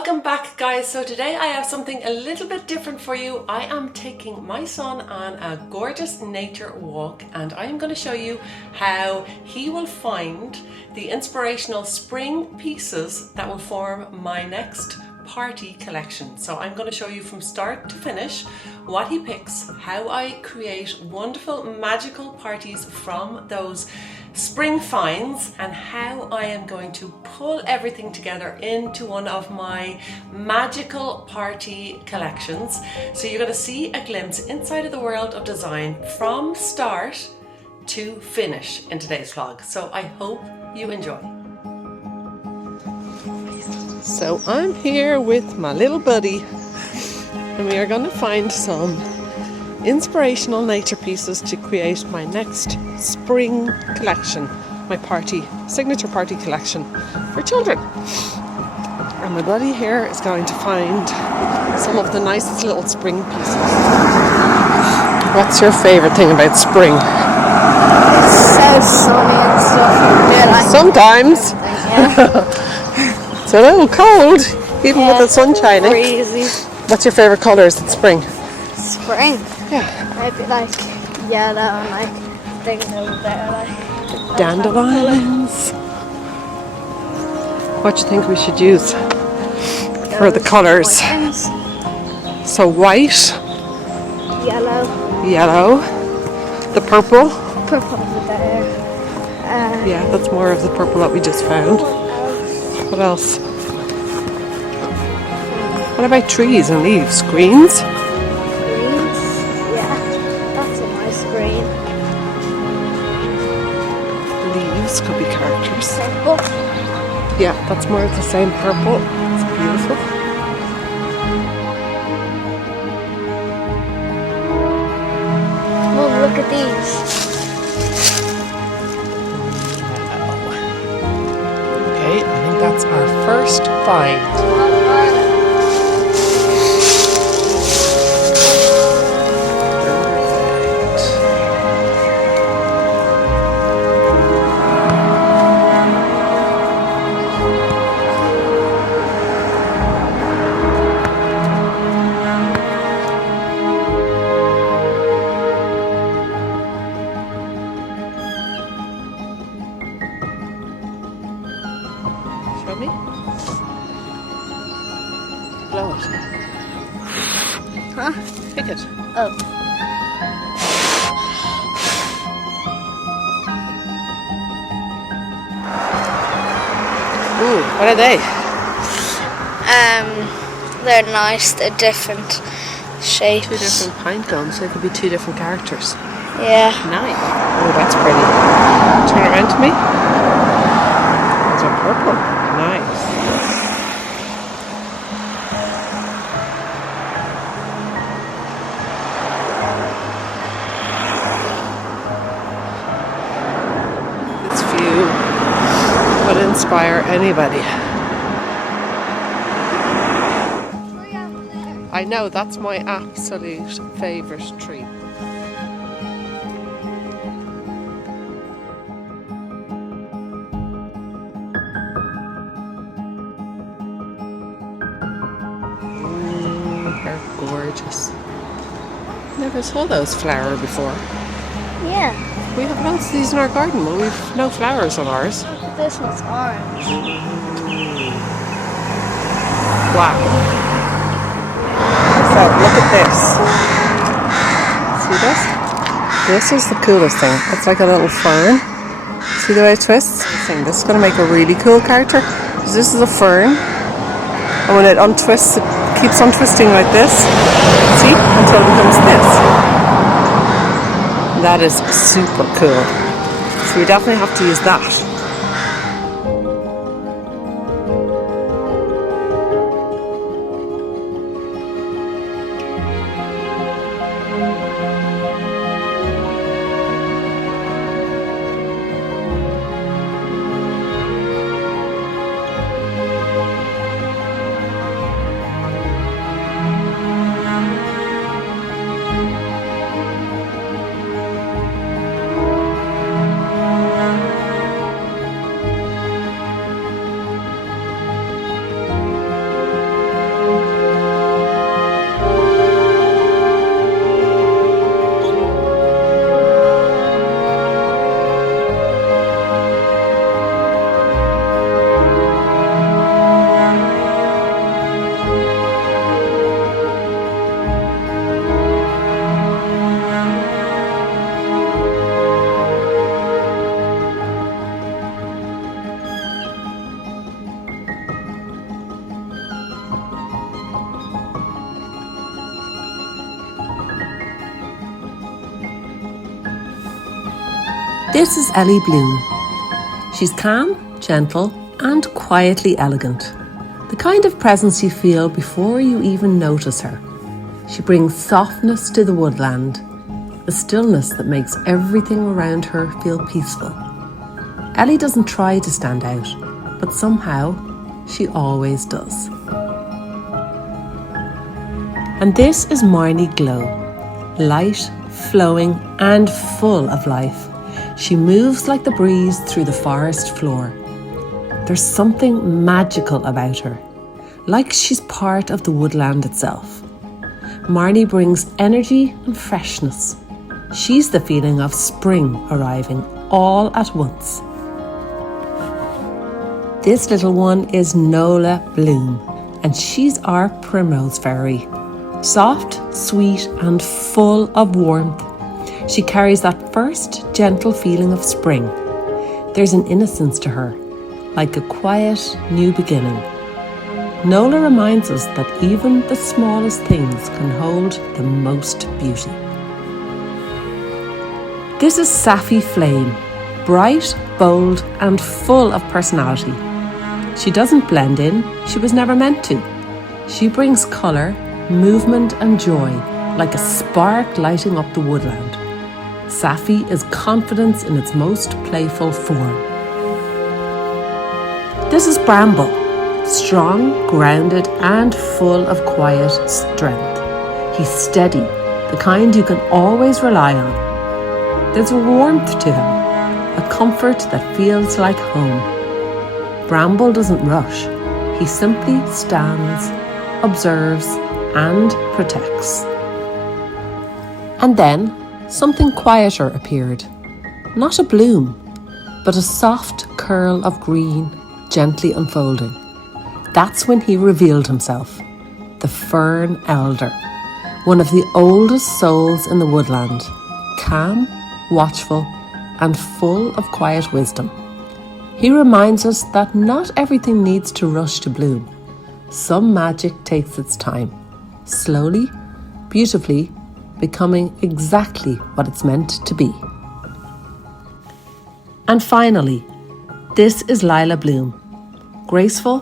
Welcome back, guys. So today I have something a little bit different for you. I am taking my son on a gorgeous nature walk and I am going to show you how he will find the inspirational spring pieces that will form my next party collection. So I'm going to show you from start to finish what he picks, how I create wonderful magical parties from those spring finds, and how I am going to pull everything together into one of my magical party collections. So you're going to see a glimpse inside of the world of design from start to finish in today's vlog. So I hope you enjoy. So I'm here with my little buddy and we are going to find some inspirational nature pieces to create my next spring collection, my signature party collection for children. And my buddy here is going to find some of the nicest little spring pieces. What's your favourite thing about spring? It's so sunny and stuff. Sometimes. It's a little cold, even with the sun shining. Crazy. What's your favourite colours in spring? Spring? Yeah. Maybe like yellow and like things over there, like dandelions. What do you think we should use for the colours? So white, yellow, the purple. Purple over there. Yeah, that's more of the purple that we just found. What else? What about trees and leaves? Greens? Leaves could be characters. Purple. Yeah, that's more of the same purple. It's beautiful. Oh, look at these. Okay, I think that's our first find. Show me. Blow it. Huh? Pick it. Oh. Ooh, what are they? They're nice. They're different shapes. Two different pine cones, so it could be two different characters. Yeah. Nice. Oh, that's pretty. Turn around to me. Those are purple. Nice. This view would inspire anybody. I know, that's my absolute favourite tree. They're gorgeous. Never saw those flower before. Yeah. We have lots of these in our garden, but we've no flowers on ours. Look at this one's orange. Wow. So look at this. See this? This is the coolest thing. It's like a little fern. See the way it twists? This is going to make a really cool character. Because this is a fern. And when it untwists, it keeps on twisting like this. See? Until it becomes this. That is super cool. So we definitely have to use that. This is Ellie Bloom. She's calm, gentle, and quietly elegant. The kind of presence you feel before you even notice her. She brings softness to the woodland, a stillness that makes everything around her feel peaceful. Ellie doesn't try to stand out, but somehow she always does. And this is Marnie Glow, light, flowing, and full of life. She moves like the breeze through the forest floor. There's something magical about her, like she's part of the woodland itself. Marnie brings energy and freshness. She's the feeling of spring arriving all at once. This little one is Nola Bloom, and she's our primrose fairy. Soft, sweet, and full of warmth. She carries that first gentle feeling of spring. There's an innocence to her, like a quiet new beginning. Nola reminds us that even the smallest things can hold the most beauty. This is Sapphy Flame, bright, bold, and full of personality. She doesn't blend in, she was never meant to. She brings colour, movement, and joy, like a spark lighting up the woodland. Sapphy is confidence in its most playful form. This is Bramble, strong, grounded, and full of quiet strength. He's steady, the kind you can always rely on. There's a warmth to him, a comfort that feels like home. Bramble doesn't rush. He simply stands, observes, and protects. And then something quieter appeared. Not a bloom, but a soft curl of green gently unfolding. That's when he revealed himself, the Fern Elder, one of the oldest souls in the woodland, calm, watchful, and full of quiet wisdom. He reminds us that not everything needs to rush to bloom. Some magic takes its time, slowly, beautifully, becoming exactly what it's meant to be. And finally, this is Lila Bloom, graceful,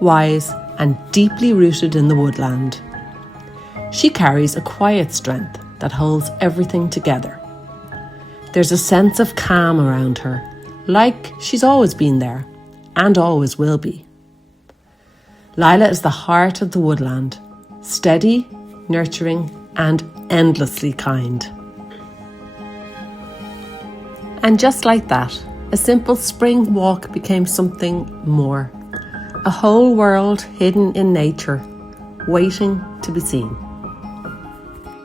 wise, and deeply rooted in the woodland. She carries a quiet strength that holds everything together. There's a sense of calm around her, like she's always been there and always will be. Lila is the heart of the woodland, steady, nurturing, and endlessly kind. And just like that, a simple spring walk became something more. A whole world hidden in nature, waiting to be seen.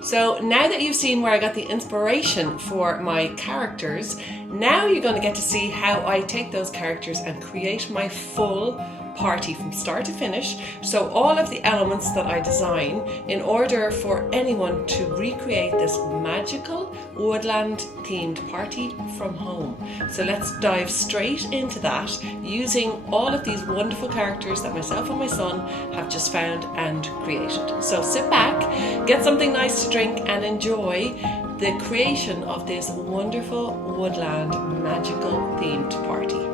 So now that you've seen where I got the inspiration for my characters, now you're going to get to see how I take those characters and create my full party from start to finish. So all of the elements that I design in order for anyone to recreate this magical woodland themed party from home. So let's dive straight into that using all of these wonderful characters that myself and my son have just found and created. So sit back, get something nice to drink, and enjoy the creation of this wonderful woodland magical themed party.